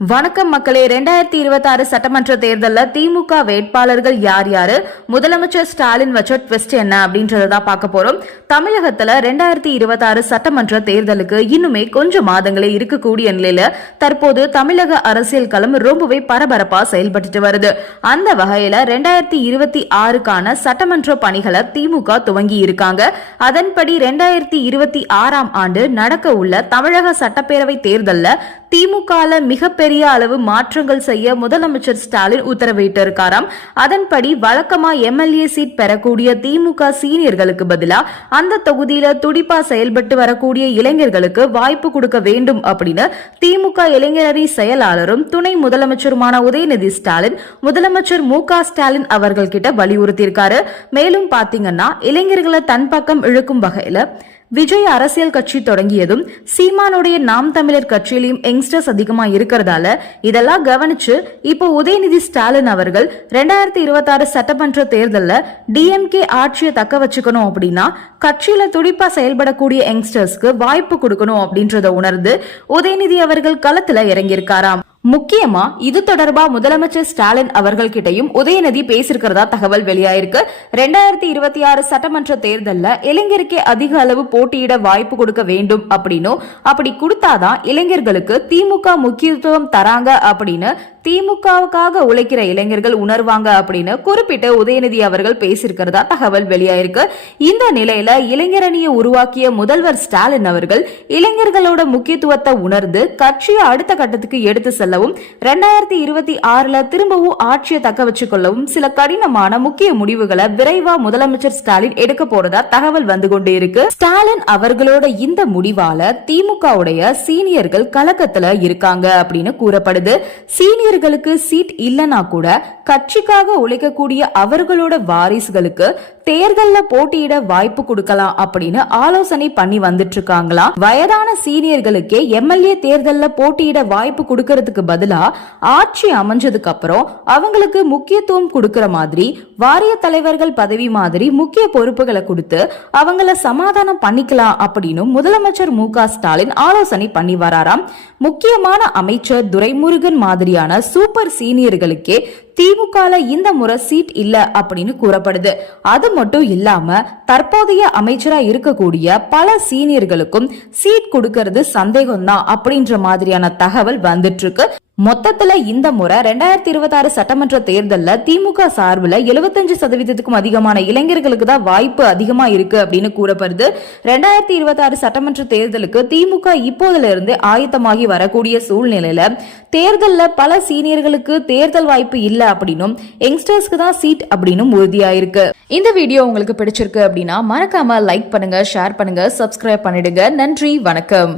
வணக்கம் மக்களே. 2026 சட்டமன்ற தேர்தலில் திமுக வேட்பாளர்கள் யார் யாரு, முதலமைச்சர் ஸ்டாலின் வச்ச ட்விஸ்ட் என்ன அப்படின்றதான் பார்க்க போறோம். தமிழகத்துல 2026 சட்டமன்ற தேர்தலுக்கு இன்னுமே கொஞ்சம் மாதங்களே இருக்கக்கூடிய நிலையில தற்போது தமிழக அரசியல் களம் ரொம்பவே பரபரப்பா செயல்பட்டு வருது. அந்த வகையில 2026க்கான சட்டமன்ற பணிகளை திமுக துவங்கி இருக்காங்க. அதன்படி 2026ஆம் ஆண்டு நடக்க உள்ள தமிழக சட்டப்பேரவை தேர்தலில் திமுக மிகப்பெரிய அளவு மாற்றங்கள் செய்ய முதலமைச்சர் ஸ்டாலின் உத்தரவிட்டிருக்காராம். அதன்படி வழக்கமா எம்எல்ஏ சீட் பெறக்கூடிய திமுக சீனியர்களுக்கு பதிலா அந்த தொகுதியில துடிப்பா செயல்பட்டு வரக்கூடிய இளைஞர்களுக்கு வாய்ப்பு கொடுக்க வேண்டும் அப்படின்னு திமுக இளைஞரணி செயலாளரும் துணை முதலமைச்சருமான உதயநிதி ஸ்டாலின் முதலமைச்சர் மு.க. ஸ்டாலின் அவர்கள் கிட்ட வலியுறுத்தியிருக்காரு. மேலும் பாத்தீங்கன்னா இளைஞர்களை தன் பக்கம் இழுக்கும் வகையில விஜய் அரசியல் கட்சி தொடங்கியதும் சீமானுடைய நாம் தமிழர் கட்சியிலும் யங்ஸ்டர்ஸ் அதிகமா இருக்கிறதால இதெல்லாம் கவனிச்சு இப்போ உதயநிதி ஸ்டாலின் அவர்கள் 2026 சட்டமன்ற தேர்தலில் டிஎம்கே ஆட்சியை தக்க வச்சுக்கணும் அப்படின்னா கட்சியில துடிப்பா செயல்படக்கூடிய யங்ஸ்டர்ஸ்க்கு வாய்ப்பு கொடுக்கணும் அப்படின்றத உணர்ந்து உதயநிதி அவர்கள் களத்துல இறங்கியிருக்காராம். முக்கியமா இது தொடர்பா முதலமைச்சர் ஸ்டாலின் அவர்கள் கிட்டையும் உதயநிதி பேசிருக்கிறதா தகவல் வெளியாயிருக்கு. 2026 சட்டமன்ற தேர்தல்ல இளைஞருக்கே அதிக அளவு போட்டியிட வாய்ப்பு கொடுக்க வேண்டும் அப்படின்னும், அப்படி கொடுத்தாதான் இளைஞர்களுக்கு திமுக முக்கியத்துவம் தராங்க அப்படின்னு திமுகவுக்காக உழைக்கிற இளைஞர்கள் உணர்வாங்க அப்படின்னு குறிப்பிட்டு உதயநிதி அவர்கள் பேசியிருக்கிறதா தகவல் வெளியாயிருக்கு. இந்த நிலையில இளைஞரணியை உருவாக்கிய முதல்வர் ஸ்டாலின் அவர்கள் இளைஞர்களோட முக்கியத்துவத்தை உணர்ந்து கட்சியை அடுத்த கட்டத்துக்கு எடுத்து செல்லவும் 2026 திரும்பவும் ஆட்சியை தக்க வச்சுக் கொள்ளவும் சில கடினமான முக்கிய முடிவுகளை விரைவா முதலமைச்சர் ஸ்டாலின் எடுக்க போறதா தகவல் வந்து கொண்டே இருக்கு. ஸ்டாலின் அவர்களோட இந்த முடிவால திமுகவுடைய சீனியர்கள் கலக்கத்துல இருக்காங்க அப்படின்னு கூறப்படுது. சீனியர்களுக்கு சீட் இல்லனா கூட கட்சிக்காக உழைக்கக்கூடிய அவர்களோட வாரிசுகளுக்கு தேர்தல்ல போட்டியிட வாய்ப்பு கொடுக்கலாம் அப்படின்னு ஆலோசனை பண்ணி வந்துட்டு இருக்காங்களாம். வயதான சீனியர்களுக்கே எம்எல்ஏ தேர்தல்ல போட்டியிட வாய்ப்பு கொடுக்கறதுக்கு பதிலா ஆட்சி அமைஞ்சதுக்கு அப்புறம் அவங்களுக்கு முக்கியத்துவம் கொடுக்கற மாதிரி வாரிய தலைவர்கள் பதவி மாதிரி முக்கிய பொறுப்புகளை கொடுத்து அவங்கள சமாதானம் பண்ணிக்கலாம் அப்படின்னு முதலமைச்சர் மு.க. ஸ்டாலின் ஆலோசனை பண்ணி வராராம். முக்கியமான அமைச்சர் துரைமுருகன் மாதிரியான சூப்பர் சீனியர்களுக்கே திமுக இந்த முறை சீட் இல்ல அப்படின்னு கூறப்படுது. அது மட்டும் இல்லாம தற்போதைய அமைச்சரா இருக்கக்கூடிய பல சீனியர்களுக்கும் சீட் கொடுக்கறது சந்தேகம்தான் அப்படின்ற மாதிரியான தகவல் வந்துட்டு இருக்கு. மொத்தத்துல இந்த முறை 2026 சட்டமன்ற தேர்தலில் திமுக சார்பில் 75% அதிகமான இளைஞர்களுக்கு தான் வாய்ப்பு அதிகமா இருக்கு அப்படின்னு கூறப்படுது. 2026 சட்டமன்ற தேர்தலுக்கு திமுக இப்போதுல இருந்து ஆயத்தமாகி வரக்கூடிய சூழ்நிலையில தேர்தலில் பல சீனியர்களுக்கு தேர்தல் வாய்ப்பு இல்ல அப்படின்னும் யங்ஸ்டர்ஸ்க்கு தான் சீட் அப்படின்னும் உறுதியாயிருக்கு. இந்த வீடியோ உங்களுக்கு பிடிச்சிருக்கு அப்படின்னா மறக்காம லைக் பண்ணுங்க, ஷேர் பண்ணுங்க, சப்ஸ்கிரைப் பண்ணிடுங்க. நன்றி, வணக்கம்.